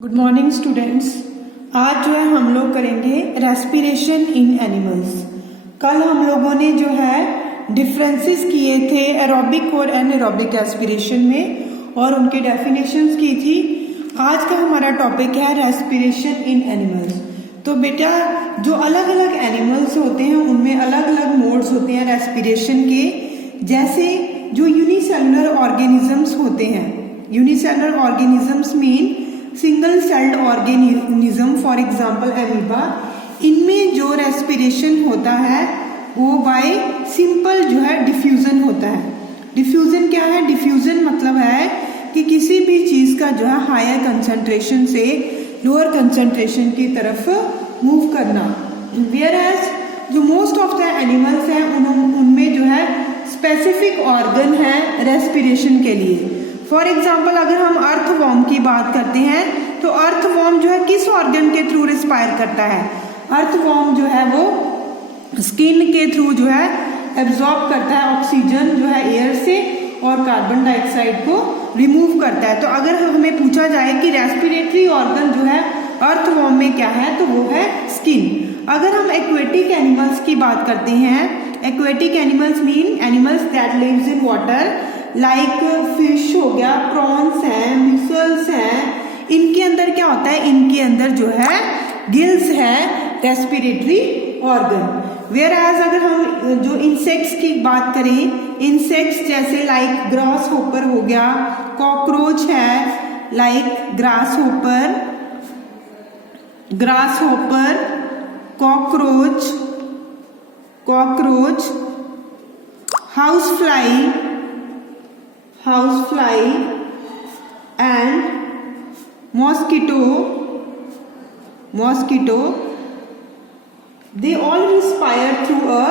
Good morning students. आज जो है हम लोग करेंगे रेस्पिरेशन इन एनिमल्स। कल हम लोगों ने जो है डिफरेंसेस किए थे एरोबिक और एनारोबिक रेस्पिरेशन में और उनके डेफिनेशंस की थी। आज का हमारा टॉपिक है रेस्पिरेशन इन एनिमल्स। तो बेटा जो अलग अलग एनिमल्स होते हैं उनमें अलग अलग मोड्स होते हैं रेस्पिरेशन के। जैसे जो यूनिसेलुलर ऑर्गेनिजम्स होते हैं, unicellular organisms mean single celled organism, for example amoeba, इनमें जो रेस्पिरेशन होता है वो बाय सिंपल जो है डिफ्यूजन होता है। डिफ्यूजन क्या है? डिफ्यूजन मतलब है कि किसी भी चीज का जो है हायर कंसंट्रेशन से लोअर कंसंट्रेशन की तरफ मूव करना। वेयर एज जो मोस्ट ऑफ द एनिमल्स हैं उनमें जो है स्पेसिफिक ऑर्गन है रेस्पिरेशन के लिए। फॉर एग्जाम्पल अगर हम अर्थवॉर्म की बात करते हैं तो अर्थवॉर्म जो है किस ऑर्गन के थ्रू रिस्पायर करता है? अर्थवॉर्म जो है वो स्किन के थ्रू जो है एब्जॉर्ब करता है ऑक्सीजन जो है एयर से और कार्बन डाइऑक्साइड को रिमूव करता है। तो अगर हमें पूछा जाए कि रेस्पिरेटरी ऑर्गन जो है अर्थवॉर्म में क्या है तो वो है स्किन। अगर हम एक्वेटिक एनिमल्स की बात करते हैं, aquatic animals mean animals that lives in water, like fish हो गया, प्रॉन्स हैं, म्यूसल्स हैं, इनके अंदर क्या होता है? इनके अंदर जो है गिल्स है रेस्पिरेटरी ऑर्गन। वेयर एज अगर हम जो इंसेक्ट्स की बात करें, इंसेक्ट्स जैसे लाइक ग्रास होपर हो गया, कॉकरोच है like grass hopper, cockroach, house fly and mosquito, they all respire through a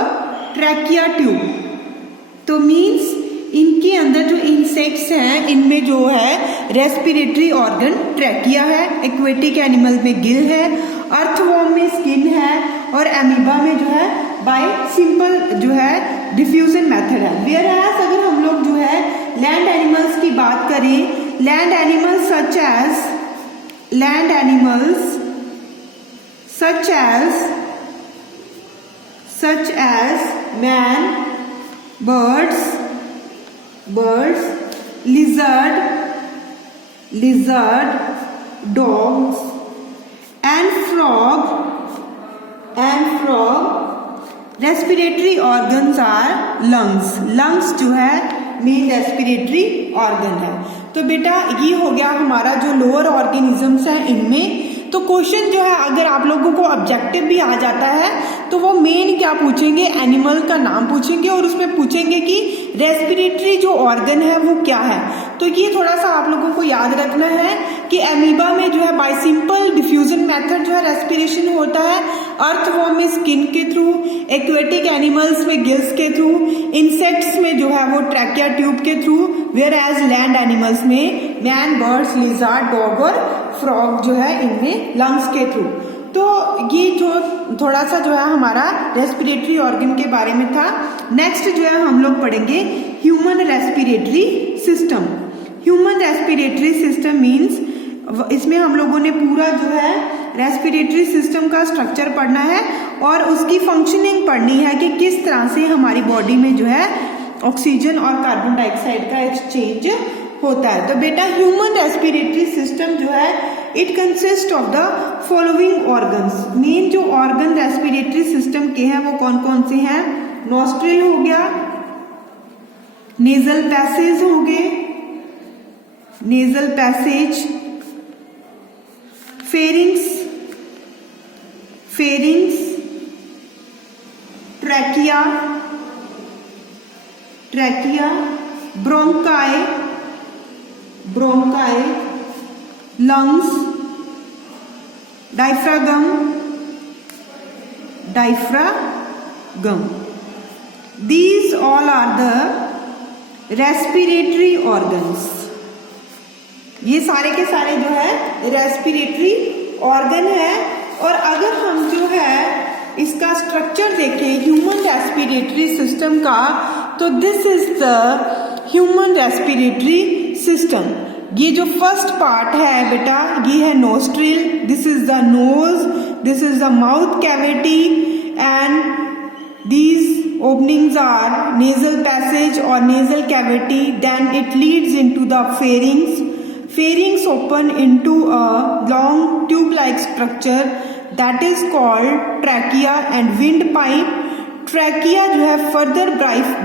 trachea tube। तो मीन्स इनके अंदर जो इंसेक्ट्स हैं इनमें जो है रेस्पिरेटरी ऑर्गन ट्रैकिया है, एक्वेटिक एनिमल में गिल है, अर्थवॉर्म में स्किन है और एमीबा में जो है बाय सिंपल जो है डिफ्यूजन मेथड है। वेयर एज अगर हम लोग जो है लैंड एनिमल्स की बात करें, land animals such as man, birds, lizard, dogs and frog, respiratory organs are lungs जो है मेन रेस्पिरेटरी ऑर्गन है। तो बेटा ये हो गया हमारा जो लोअर ऑर्गेनिजम्स है इनमें। तो क्वेश्चन जो है अगर आप लोगों को ऑब्जेक्टिव भी आ जाता है तो वो मेन क्या पूछेंगे? एनिमल का नाम पूछेंगे और उसमें पूछेंगे कि रेस्पिरेटरी जो ऑर्गन है वो क्या है। तो ये थोड़ा सा आप लोगों को याद रखना है कि एमीबा में जो है बाय सिंपल डिफ्यूजन मेथड जो है रेस्पिरेशन होता है, अर्थवॉर्म में स्किन के थ्रू, एक्वेटिक एनिमल्स में गिल्स के थ्रू, इंसेक्ट्स में जो है वो ट्रैकिया ट्यूब के through, where as land animals में मैन, बर्ड्स, लिजार्ड, डॉग और फ्रॉग जो है इनमें लंग्स के थ्रू। तो ये जो थोड़ा सा जो है हमारा रेस्पिरेटरी ऑर्गन के बारे में था। नेक्स्ट जो है हम लोग पढ़ेंगे human respiratory system. Human respiratory system means इसमें हम लोगों ने पूरा जो है रेस्पिरेटरी सिस्टम का स्ट्रक्चर पढ़ना है और उसकी फंक्शनिंग पढ़नी है कि किस तरह से हमारी बॉडी में जो है ऑक्सीजन और कार्बन डाइऑक्साइड का एक्सचेंज होता है। तो बेटा ह्यूमन रेस्पिरेटरी सिस्टम जो है it consist of the following organs. Main जो ऑर्गन रेस्पिरेटरी सिस्टम के हैं वो कौन कौन से हैं? नॉस्ट्रिल हो गया, नेजल पैसेज हो गए, nasal passage, pharynx, trachea, bronchi, lungs, diaphragm. These all are the respiratory organs। ये सारे के सारे जो है रेस्पिरेटरी ऑर्गन है। और अगर हम जो है इसका स्ट्रक्चर देखें ह्यूमन रेस्पिरेटरी सिस्टम का, तो this is the human respiratory system. ये जो फर्स्ट पार्ट है बेटा ये है nostril, this is the nose, this is the mouth cavity and these openings are nasal passage or nasal cavity. Then it leads into the pharynx. Pharynx open into a long tube-like structure that is called trachea and windpipe. Trachea जो है further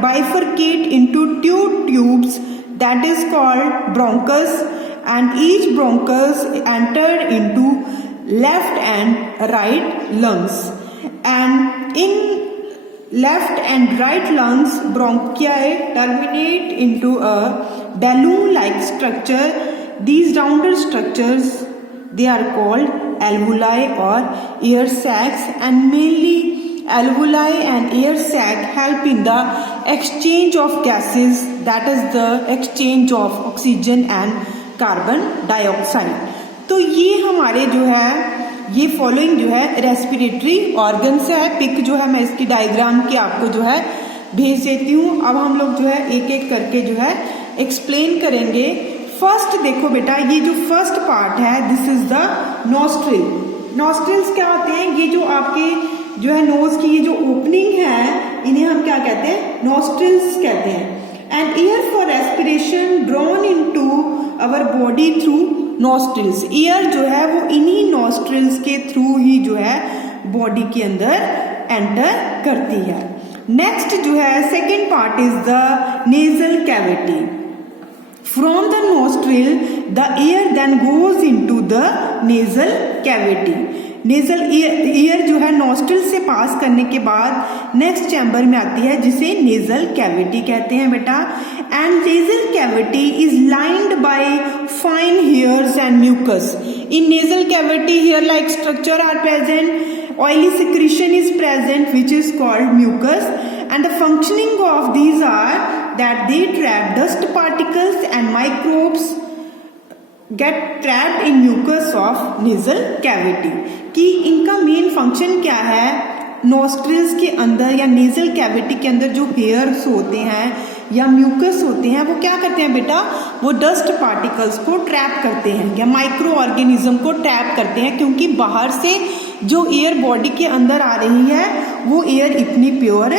bifurcate into two tubes that is called bronchus, and each bronchus entered into left and right lungs. And in left and right lungs, bronchi terminate into a balloon-like structure. These rounder structures, they are called alveoli or air sacs, and mainly alveoli and air sac help in the exchange of gases, that is the exchange of oxygen and carbon dioxide. तो ये हमारे जो है ये following जो है respiratory organs है। Pick जो है मैं इसकी डायग्राम की आपको जो है भेज देती हूँ। अब हम लोग जो है एक एक करके जो है एक्सप्लेन करेंगे। फर्स्ट देखो बेटा, ये जो फर्स्ट पार्ट है this is the nostril. Nostrils क्या होते हैं? ये जो आपके जो है नोज की ये जो ओपनिंग है इन्हें हम क्या कहते हैं? नोस्ट्रिल्स कहते हैं। And air for respiration drawn into our body through nostrils. Air जो है वो इन्हीं नोस्ट्रिल्स के थ्रू ही जो है बॉडी के अंदर एंटर करती है। नेक्स्ट जो है second part is the nasal cavity. From the nostril the air then goes into the nasal cavity. Nasal air जो है नोस्ट्रिल से पास करने के बाद नेक्स्ट चैम्बर में आती है जिसे नेजल कैविटी कहते हैं बेटा। And nasal cavity is lined by fine hairs and mucus. In nasal cavity hair like structure are present, oily secretion is present which is called mucus, and the functioning of these are that they trap dust particles and microbes get trapped in mucus of nasal cavity। कि इनका main function क्या है? Nostrils के अंदर या nasal cavity के अंदर जो हेयर्स होते हैं या म्यूकस होते हैं वो क्या करते हैं बेटा? वो डस्ट पार्टिकल्स को ट्रैप करते हैं या माइक्रो ऑर्गेनिज्म को ट्रैप करते हैं, क्योंकि बाहर से जो एयर बॉडी के अंदर आ रही है वो एयर इतनी प्योर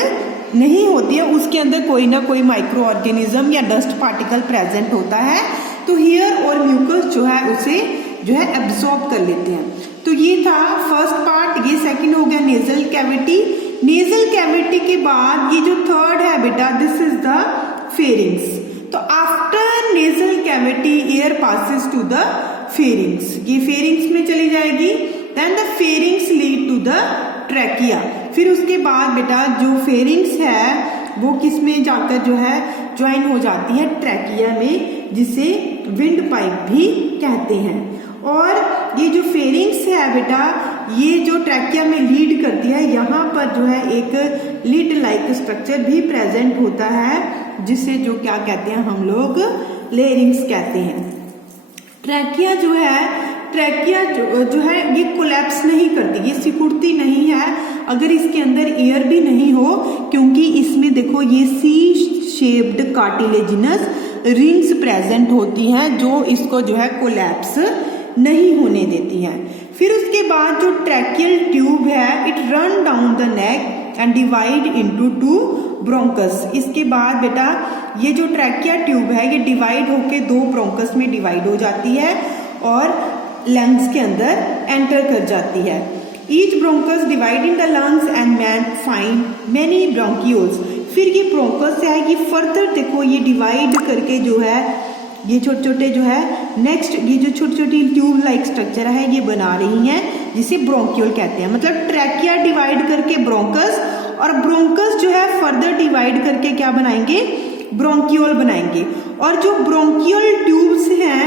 नहीं होती है, उसके अंदर कोई ना कोई माइक्रो ऑर्गेनिज्म या डस्ट पार्टिकल प्रेजेंट होता है, तो हेयर और म्यूकस जो है उसे जो है एब्जॉर्ब कर लेते हैं। तो ये था फर्स्ट पार्ट। ये सेकंड हो गया नेजल कैविटी। नेजल कैविटी के बाद ये जो थर्ड है बेटा दिस इज द फेरिंग्स। तो after nasal cavity air passes to the pharynx, ये फेरिंग्स में चली जाएगी। Then the pharynx lead to the trachea. फिर उसके बाद बेटा जो फेरिंग्स है वो किस में जाकर जो है ज्वाइन हो जाती है? ट्रैकिया में, जिसे विंड पाइप भी कहते हैं। और ये जो फेरिंग्स है बेटा ये जो ट्रैकिया में लीड करती है, यहाँ पर जो है एक लिड लाइक स्ट्रक्चर भी प्रेजेंट होता है जिसे जो क्या कहते हैं हम लोग? लेरिंग्स कहते हैं। ट्रैकिया जो है जो है ये कोलैप्स नहीं करती, ये सिकुड़ती नहीं है अगर इसके अंदर एयर भी नहीं हो, क्योंकि इसमें देखो ये C shaped cartilaginous rings present होती हैं जो इसको जो है कोलैप्स नहीं होने देती हैं। फिर उसके बाद जो ट्रैकियल ट्यूब है it run down the neck and divide into two bronchus. इसके बाद बेटा ये जो ट्रैकिया ट्यूब है ये डिवाइड होके दो ब्रोंकस में डिवाइड हो जाती है और लंग्स के अंदर एंटर कर जाती है। Each bronchus divide in the lungs and man find many bronchioles. फिर ये ब्रोंकस है ये फर्दर देखो ये डिवाइड करके जो है ये छोटे छोटे जो है नेक्स्ट ये जो छोटी छोटी ट्यूब लाइक स्ट्रक्चर है ये बना रही हैं जिसे ब्रोंकियोल कहते हैं। मतलब ट्रैकिया डिवाइड करके ब्रोंकस और ब्रोंकस जो है फर्दर डिवाइड करके क्या बनाएंगे? ब्रोंकियोल बनाएंगे। और जो ब्रोंकियल ट्यूब्स हैं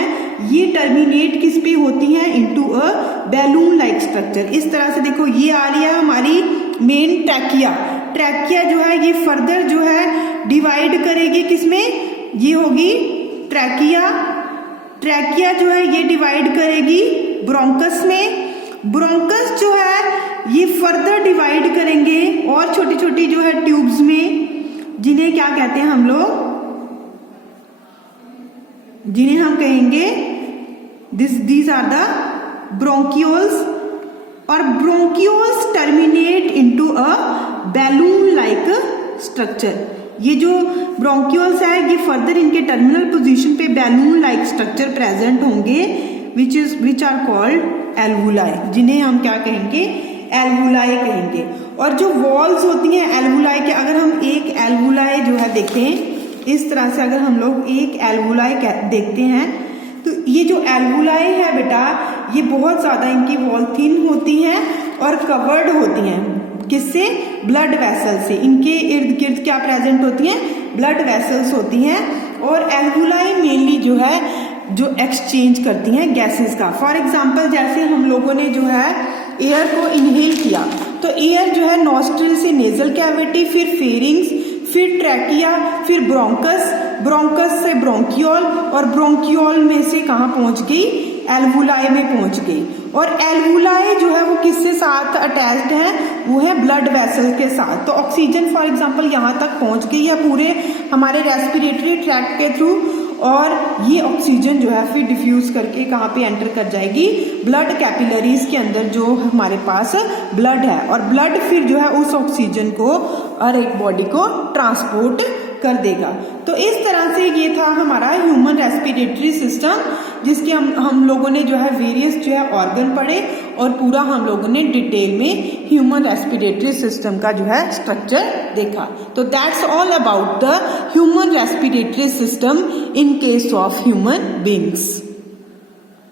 ये टर्मिनेट किस पे होती हैं? Into a balloon like structure. इस तरह से देखो ये आ रही है हमारी मेन ट्रैकिया। ट्रैकिया जो है ये फर्दर जो है डिवाइड करेगी किसमें? ये होगी ट्रैकिया। ट्रैकिया जो है ये डिवाइड करेगी ब्रोंकस में। ब्रोंकस जो है ये फर्दर डिवाइड करेंगे और छोटी छोटी जो है ट्यूब्स में, जिन्हें क्या कहते हैं हम लोग? जिन्हें हम कहेंगे दीज आर द ब्रोंकियोल्स, और bronchioles terminate into a balloon like structure. ये जो ब्रोंकियोल्स है ये फर्दर इनके टर्मिनल पोजीशन पे बैलून लाइक स्ट्रक्चर प्रेजेंट होंगे विच आर कॉल्ड एल्वुलाई, जिन्हें हम क्या कहेंगे, एल्वुलाई कहेंगे। और जो वॉल्स होती हैं एल्वुलाई के, अगर हम एक एल्वुलाई जो है देखें इस तरह से, अगर हम लोग एक एल्वुलाई देखते हैं तो ये जो एल्वुलाई है बेटा ये बहुत ज्यादा इनकी वॉल थिन होती हैं और कवर्ड होती हैं, किससे, ब्लड वेसल से। इनके इर्द गिर्द क्या प्रेजेंट होती हैं, ब्लड वेसल्स होती हैं। और एल्वुलाई मेनली जो है जो एक्सचेंज करती हैं गैसेस का। फॉर एग्जांपल जैसे हम लोगों ने जो है एयर को इनहेल किया तो एयर जो है नॉस्ट्रिल से नेजल कैविटी, फिर फेरिंग्स, फिर ट्रैकिया, फिर ब्रोंकस, ब्रोंकस से ब्रोंकियोल, और ब्रोंकियोल में से कहाँ पहुंच गई, एल्वुलाई में पहुंच गई। और एल्वुलाई जो है वो किससे साथ अटैच्ड है, वो है ब्लड वेसल के साथ। तो ऑक्सीजन फॉर एग्जांपल यहाँ तक पहुंच गई है पूरे हमारे रेस्पिरेटरी ट्रैक्ट के थ्रू, और ये ऑक्सीजन जो है फिर डिफ्यूज करके कहाँ पे एंटर कर जाएगी, ब्लड कैपिलरीज के अंदर जो हमारे पास ब्लड है, और ब्लड फिर जो है उस ऑक्सीजन को और एक बॉडी को ट्रांसपोर्ट कर देगा। तो इस तरह से ये था हमारा ह्यूमन रेस्पिरेटरी सिस्टम, जिसके हम लोगों ने जो है वेरियस जो है ऑर्गन पढ़े, और पूरा हम लोगों ने डिटेल में ह्यूमन रेस्पिरेटरी सिस्टम का जो है स्ट्रक्चर देखा। तो that's all about the human respiratory system in case of human beings.